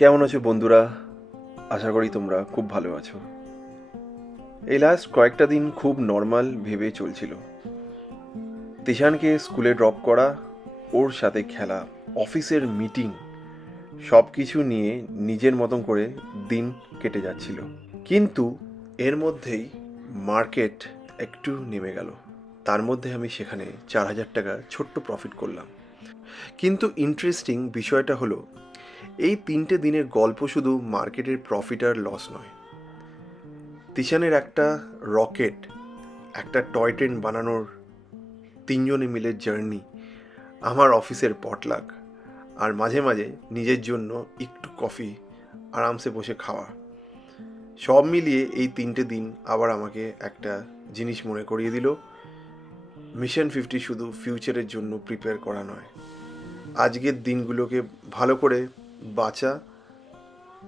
কেমন আছো বন্ধুরা? আশা করি তোমরা খুব ভালো আছো। এই লাস্ট কয়েকটা দিন খুব নর্মাল ভেবে চলছিল। তিশানকে স্কুলে ড্রপ করা, ওর সাথে খেলা, অফিসের মিটিং, সব কিছু নিয়ে নিজের মতন করে দিন কেটে যাচ্ছিল। কিন্তু এর মধ্যেই মার্কেট একটু নেমে গেল। তার মধ্যে আমি সেখানে 4,000 টাকা ছোট্ট প্রফিট করলাম। কিন্তু ইন্টারেস্টিং বিষয়টা হলো, এই 3টে দিনের গল্প শুধু মার্কেটের প্রফিট আর লস নয়। তিশানের একটা রকেট, একটা টয় ট্রেন বানানোর 3জনে মিলে জার্নি, আমার অফিসের পটলাক, আর মাঝে মাঝে নিজের জন্য একটু কফি আরামসে বসে খাওয়া, সব মিলিয়ে এই 3টে দিন আবার আমাকে একটা জিনিস মনে করিয়ে দিল, মিশন 50 শুধু ফিউচারের জন্য প্রিপেয়ার করা নয়, আজকের দিনগুলোকে ভালো করে বাঁচা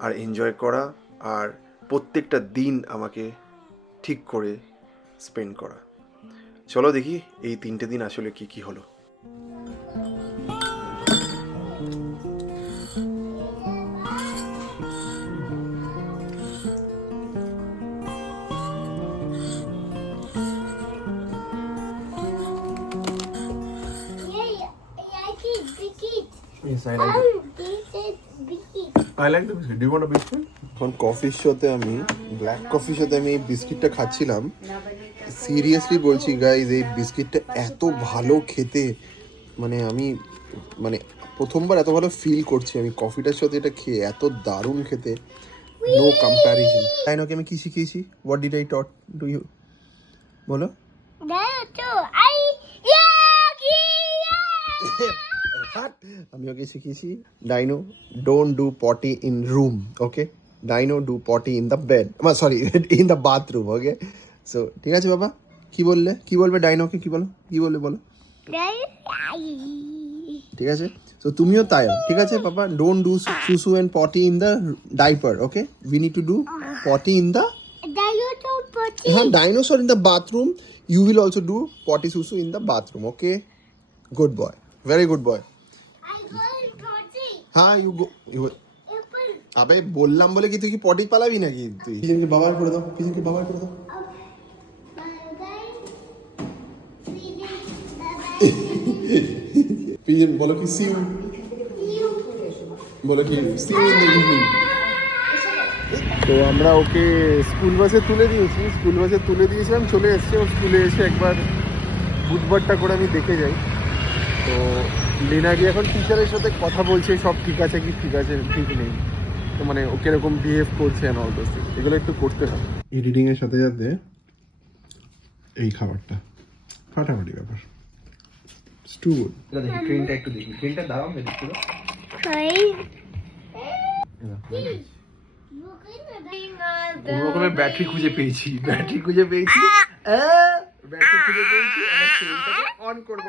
আর এনজয় করা, আর প্রত্যেকটা দিন আমাকে ঠিক করে স্পেন্ড করা। চলো দেখি এই 3টে দিন আসলে কি কি হলো। Yes, I like it. I like the biscuit. Do you want a biscuit? এখন কফির সাথে আমি ব্ল্যাক কফির সাথে আমি এই বিস্কিটটা খাচ্ছিলাম। সিরিয়াসলি বলছি গাইজ, এই বিস্কিটটা এত ভালো খেতে, আমি প্রথমবার এত ভালো ফিল করছি আমি কফিটার সাথে এটা খেয়ে। এত দারুণ খেতে, নো কম্প্যারিজন। তাই নাকি আমি কি শিখিয়েছি? What did I taught to you? বলো। আমি ওকে শিখিয়েছি, Dino don't do potty in room, okay? Dino do potty in the bed, sorry in the bathroom, okay? So ঠিক আছে বাবা, কি বললে, কি বলবে ডাইনোকে, কি বলো, কি বলবে বলো? ঠিক আছে, সো তুমিও তাই, ঠিক আছে পাপা? ডোন্ট ডু সুসু and potty in the diaper, okay? We need to do potty in the dinosaur in the bathroom. You will also do potty susu in the bathroom, okay? Good boy, very good boy. হ্যাঁ you go. আবে বললাম বলে কি তুই কি পটি পালাবি নাকি? তুই পিছনকে বাবার করে দাও, পিছনকে বাবার করে দাও। পিছন বলো কি সিউ, বলো কি সিউ ইন দ্য ইভিনিং। তো আমরা ওকে স্কুল বাসে তুলে দিয়েছিলাম, চলে এসছে। ও স্কুলে এসে একবার বুধবারটা করে আমি দেখে যাই। তো লিনা গিয়ে এখন টিচারের সাথে কথা বলছে, সব ঠিক আছে কি ঠিক আছে ঠিক নেই, তো ও কিরকম বিহেভ করছে না, অল দোস এগুলো একটু করতে হয়। এডিটিং এর সাথে সাথে এই খাবারটা ফাটাফাটি ব্যাপার, স্টু গুড। দেখি ট্রেনটা একটু দেখি, ট্রেনটা দাঁড়াও মেরে পুরো। কোনো রকমের ব্যাটারি খুঁজে পেয়েছি, আর ট্রেনটাকে অন করব।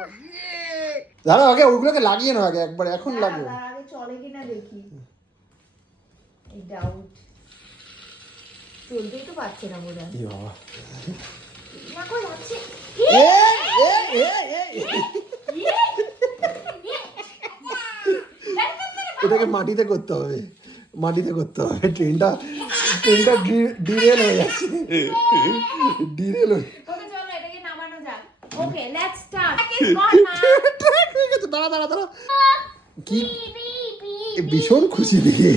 দাঁড়া, আগে ওগুলোকে লাগিয়ে নাও, আগে একবার এখন লাগিয়ে। আগে চলে কিনা দেখি, এই ডাউট চলতেই তো পারছে না বোধ হয়। বাবা, না কই লাগছে। এটাকে মাটিতে করতে হবে, ট্রেনটা ডিরেল হয়ে যাচ্ছে, ডিরেল হয়ে। ওকে চলো এটাকে নামানো যাক। Okay let's start. দাঁড়া কি ভীষণ খুশি দিকে।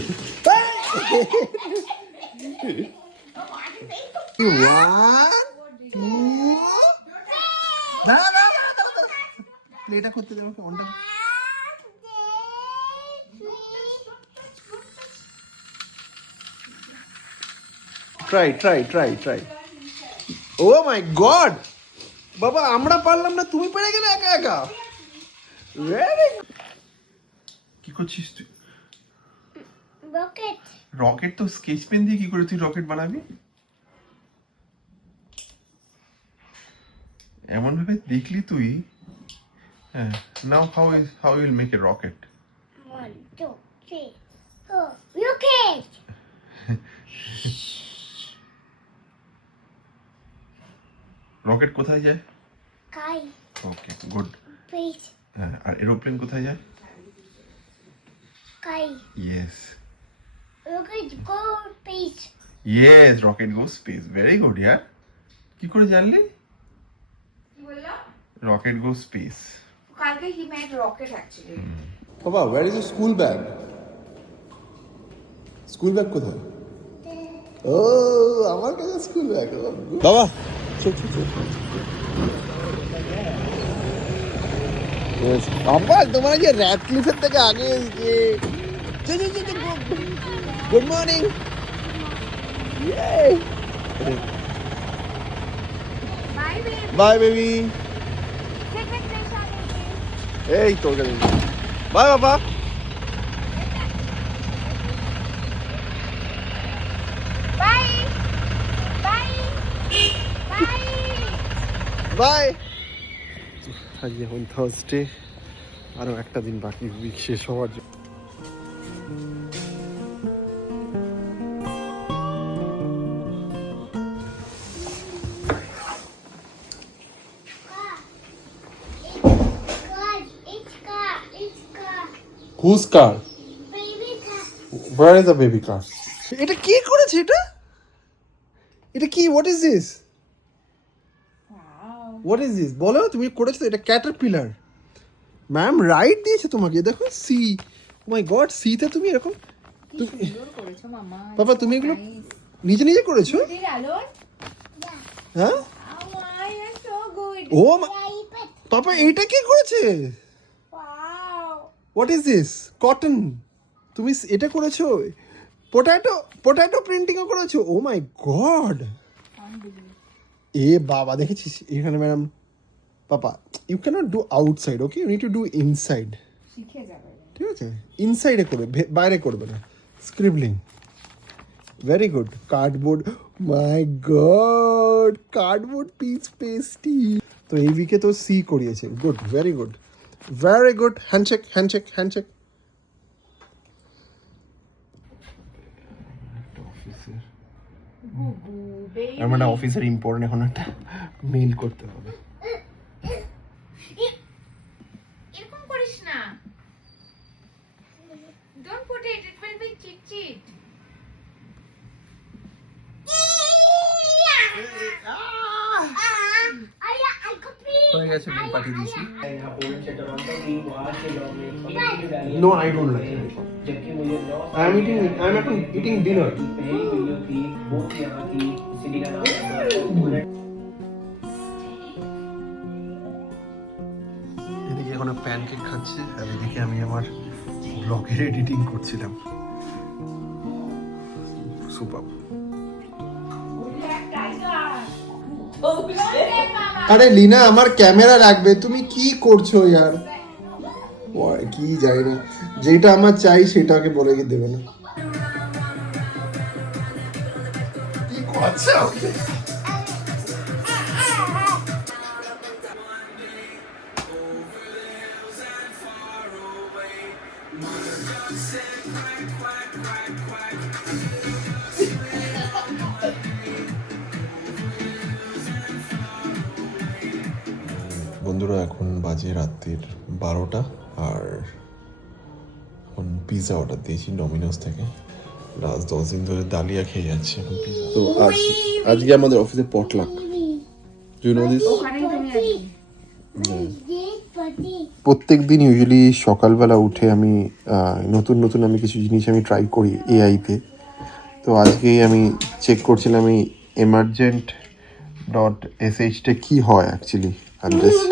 প্লেটা করতে দেবো অনটা। ট্রাই। ও মাই গড বাবা, আমরা পারলাম না, তুমি পেরে গেলে একা একা। কি করছিস তুই? রকেট তো স্কেচ পেন দিয়ে কি করে তুই রকেট বানাবি? এমন ভাবে দেখলি তুই। হ্যাঁ, now how will make a rocket. 1, 2, 3, 4. Rocket! Rocket কোথায় যায়? Sky. Okay good. Space. হ্যাঁ, আর এরোপ্লেন কোথায় যায়? Sky. Yes. rocket go space. Yes rocket go space very good ইয়ার কি করে জানলি কি বললাম রকেট গো স্পেস কালকে হি মেড রকেট অ্যাকচুয়ালি বাবা where is your school bag? School bag কোথায়? ও আমার কাছে স্কুল ব্যাগ বাবা চল চল চল বাবা তোমার যে র‍্যাট ক্লিফের থেকে আগে এসে চল চল চল গুড মর্নিং ইয়ে Bye, baby. Bye baby Take the fish on it. এই তোর কাছে বাই বাবা Bye. Bye. Bye. বাই আজ এখন থার্সডে আরো একটা দিন বাকি উইক শেষ হওয়ার জন্য It's car. It's car. Whose car Baby car. Where is the baby car? এটা কি করেছে এটা? এটা কি? What is this? What is this? বলো তুমি করেছো তো? এটা ক্যাটারপিলার। ম্যাম রাইট দিয়েছে তোমাকে দেখো সি। ও মাই গড সি তে তুমি এরকম তুমি সুন্দর করেছো মামা বাবা তুমি এগুলো নিজে নিজে করেছো? ডিড অ্যালোন হ্যাঁ? আই এম সো গুড ও Yeah, you put. পাপা এটা কি করেছে? Wow what is this? Cotton. তুমি এটা করেছো? পোটাটো প্রিন্টিংও করেছো? ও মাই গড। এ বাবা দেখেছিস এখানে ম্যাডাম পাপা you can't do outside okay you need to do inside শিখে যাবে ঠিক আছে ইনসাইডে করবে বাইরে করবে না scribbling very good cardboard my god cardboard piece পেস্টি তো এই উইকে তো সি করিয়েছে good very good handshake handshake handshake গুগু বেবি আমার একটা অফিসের ইম্পর্টেন্ট এখন একটা মেইল করতে হবে এরকম করিস না don't put it it will be cheat cheat I copied. হয়ে গেছে মেইল পাঠিয়ে দিয়েছি Bye. No I don't like I am এখন ইটিং ডিনার এদিকে এখন প্যানকেক খাচ্ছে আর এদিকে আমি আমার ব্লগের এডিটিং করছিলাম সুপার আরে লিনা আমার ক্যামেরা রাখবে তুমি কি করছো ইয়ার কি জানি না যেটা আমার চাই সেটাকে বলে কি দেবে না কি করছো বন্ধুরা এখন বাজে রাত্রির 12টা আর এখন পিৎজা অর্ডার দিয়েছি ডমিনোস থেকে লাস্ট 10 দিন ধরে ডালিয়া খেয়ে যাচ্ছি এখন পিৎজা তো আজকে আমাদের অফিসে পটলাক ডু ইউ নো দিস ওখানে তুমি আছি প্রত্যেক দিন ইউজুয়ালি সকালবেলা উঠে আমি নতুন আমি কিছু জিনিস আমি ট্রাই করি এআইতে তো আজকেই আমি চেক করছিলাম এই emergent.sh কী হয় অ্যাকচুয়ালি আই জাস্ট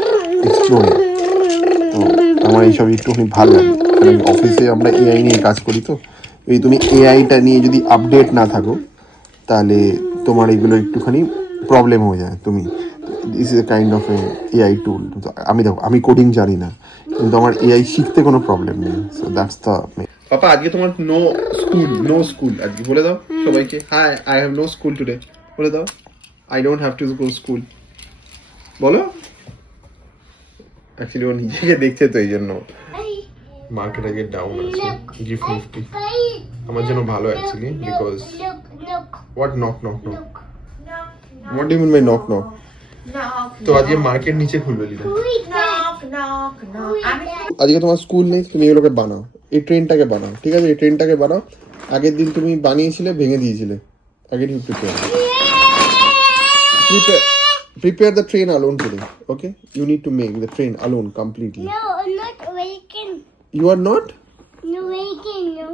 এক্সপ্লোরিং তো আমার এইসব একটুখানি ভালো লাগে কারণ অফিসে আমরা এআই নিয়ে কাজ করি তো এই তুমি এআইটা নিয়ে যদি আপডেট না থাকো তাহলে তোমার এগুলো একটুখানি প্রবলেম হয়ে যায় তুমি this is a kind of AI টুল আমি দেখো আমি কোডিং জানি না কিন্তু আমার এআই শিখতে কোনো প্রবলেম নেই সো দ্যাটস দ্য পাপা আজকে তোমার নো স্কুল আজকে বলে দাও সবাইকে hi I have no school today বলে দাও I don't have to go school বলো অ্যাকচুয়ালি ও নিজেকে দেখছে তো এই জন্য মার্কেট আগে ডাউন আছে গিফট নিফটি আমার জন্য ভালো actually because what knock what do you mean by knock তো আজকে মার্কেট নিচে খুলবে লিনা আমি আজকে তোমার স্কুল নেই তুমি এগুলোকে বানাও এই ট্রেনটাকে বানাও ঠিক আছে এই ট্রেনটাকে বানাও আগের দিন তুমি বানিয়েছিলে, ভেঙে দিয়েছিলে। আগের দিন prepare the train alone today. Okay, you need to make the train alone completely. No, I'm not waking. You are not? No waking, no.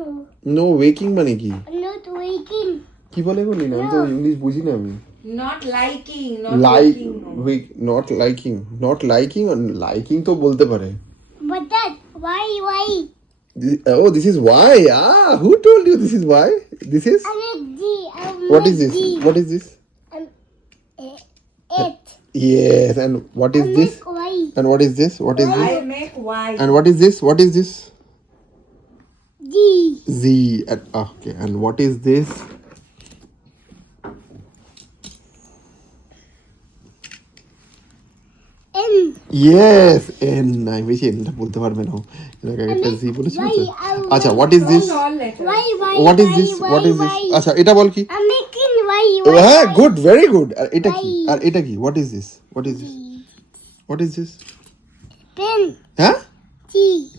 No waking মানে কি? I'm not waking. কি বলে গো লিনা? আমি তো ইংলিশ বুঝি না আমি। Not liking, not Like, liking. No. wait, not liking or liking তো বলতে পারে। But that, why? Oh, this is why. Ah, who told you this is why? This is? I'm not G. What is this? What is this? It. Yes, and what is this? Why? And what is this? What is I this? make Y. And what is this? What is this? G. Z. And, okay, and what is this? N. Yes, N. I wish N টা বলতে পারবে না। এর আগে একটা Z বলেছিল তো। আচ্ছা, what is this? All letters. Why? What is this? What is this? আচ্ছা, এটা বল কি? I'm making why? হ্যাঁ, good, very good. আর এটা কি? আর এটা কি? What is this? What is this? What is this? Pen. হ্যাঁ?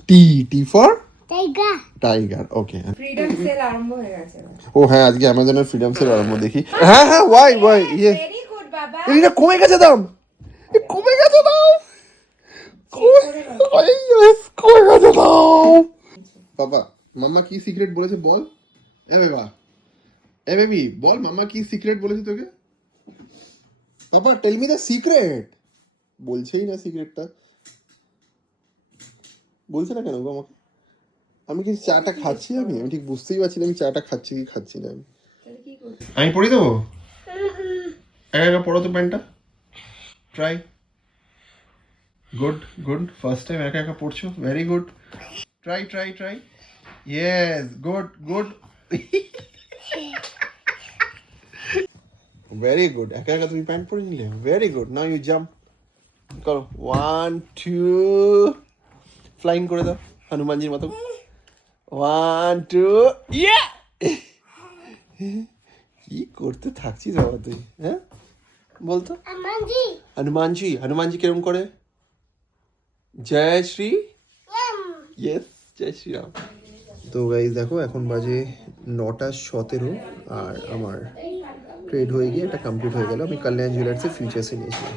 T. T for Tiger. Tiger. Okay. Freedom sale আরম্ভ হয়ে গেছে। ও হ্যাঁ, আজকে অ্যামাজনের ফ্রিডম সেল আরম্ভ দেখি। হ্যাঁ, ওয়াই ইয়েস। Very good, বাবা। এটা কমে গেছে দাম। কমে গেছে দাম। কমে গেছে দাম। বাবা, মাম্মা কি সিক্রেট বলেছে বল? বেবি বল, মাম্মা কি সিক্রেট বলেছে তোকে? বাবা, টেল মি দ্য সিক্রেট। বলছেই না সিক্রেটটা। বলছে না কেন গো আমাকে? আমি কি চাটা খাচ্ছি? আমি ঠিক বুঝতেই পারছি না আমি চাটা খাচ্ছি কি খাচ্ছি না। আমি পরে দেবো? একা পড়ো তো প্যান্টটা। ট্রাই। গুড ফার্স্ট টাইম একা একা পড়ছো, very good. Try yes, good very good. একা একা তুমি প্যান্ট পরে নিলে, very good. Now you jump করো, 1 2 ফ্লাইং করে দাও হনুমানজির মতো। 1 2 ইয়া। কি করতে থাকছিস বাবা তুই? হ্যাঁ বলতো। হনুমানজি কিরম করে? জয় শ্রী, ইয়েস, জয় শ্রীরাম। তো গাইজ দেখো, এখন বাজে 9:17 আর আমার ট্রেড হয়ে গিয়ে এটা কমপ্লিট হয়ে গেল। আমি কল্যাণ জুয়েলার্সের ফিউচার্সে নিয়েছিলাম।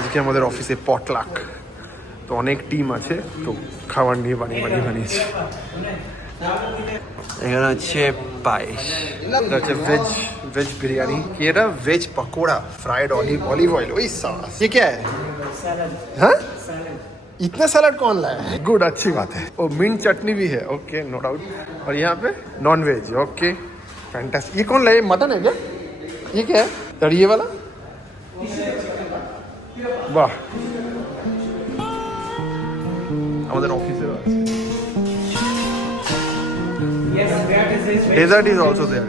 আজকে আমাদের অফিসে পটলাক, তো অনেক টিম আছে, তো খাবার নিয়ে বানিয়েছি। এখানে হচ্ছে পায়েস, এটা হচ্ছে ভেজ বিরিয়ানি, কি এটা veg pakora fried olive oil, वही सॉस। ये क्या है? हाँ, इतना सैलड कौन लाया? गुड, अच्छी बात है। और मिंट चटनी भी है, ओके, नो डाउट। और यहाँ पे नॉन वेज, ओके, फैंटास्टिक। ये कौन लाया? मटन है क्या? ये क्या है? और ये वाला, বাহ, আমাদের অফিসেও আছে। Dessert is also there.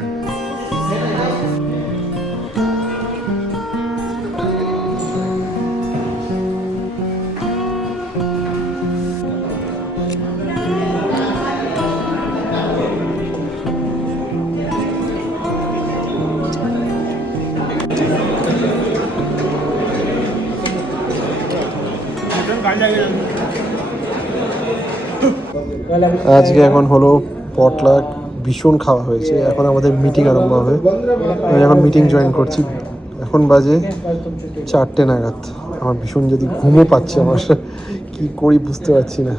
আজকে এখন হলো পটলাক, ভীষণ খাওয়া হয়েছে। এখন আমাদের মিটিং আরম্ভ হবে, আমি এখন মিটিং জয়েন করছি। এখন বাজে 4টে নাগাদ। আমার ভীষণ যদি ঘুমও পাচ্ছে, আমার কি করি বুঝতে পারছি না।